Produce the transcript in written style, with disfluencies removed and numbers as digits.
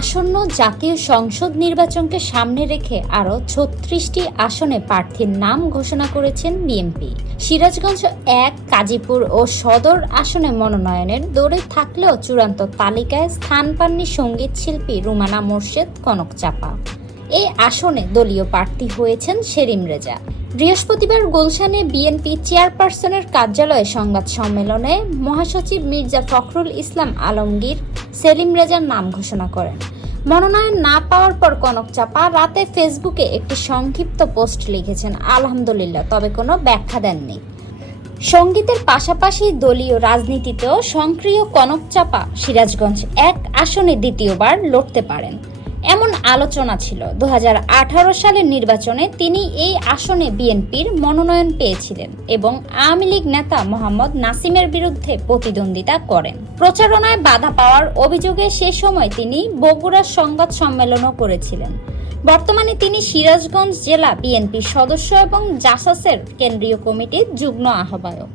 আসন্ন জাতীয় সংসদ নির্বাচনকে সামনে রেখে আরও ৩৬টি আসনে প্রার্থীর নাম ঘোষণা করেছেন বিএনপি। সিরাজগঞ্জ ১, কাজীপুর ও সদর আসনে মনোনয়নের দৌড়ে থাকলেও চূড়ান্ত তালিকায় স্থান পাননি সঙ্গীত শিল্পী রুমানা মোর্শেদ কনক চাপা। এই আসনে দলীয় প্রার্থী হয়েছেন সেলিম রেজা। বৃহস্পতিবার গুলশানে বিএনপি চেয়ারপারসনের কার্যালয়ে সংবাদ সম্মেলনে মহাসচিব মির্জা ফখরুল ইসলাম আলমগীর সেলিম রেজার নাম ঘোষণা করেন। মনোনয়ন না পাওয়ার পর কনক চাপা রাতে ফেসবুকে একটি সংক্ষিপ্ত পোস্ট লিখেছেন, আলহামদুলিল্লাহ, তবে কোনো ব্যাখ্যা দেননি। সঙ্গীতের পাশাপাশি দলীয় রাজনীতিতেও সক্রিয় কনক চাপা সিরাজগঞ্জ ১ আসনে দ্বিতীয়বার লড়তে পারেন এমন আলোচনা ছিল। ২০১৮ সালের নির্বাচনে তিনি এই আসনে বিএনপির মনোনয়ন পেয়েছিলেন এবং আওয়ামী লীগ নেতা মোহাম্মদ নাসিমের বিরুদ্ধে প্রতিদ্বন্দ্বিতা করেন। প্রচারণায় বাধা পাওয়ার অভিযোগে সে সময় তিনি বগুড়ার সংবাদ সম্মেলনও করেছিলেন। বর্তমানে তিনি সিরাজগঞ্জ জেলা বিএনপির সদস্য এবং জাসাসের কেন্দ্রীয় কমিটির যুগ্ম আহ্বায়ক।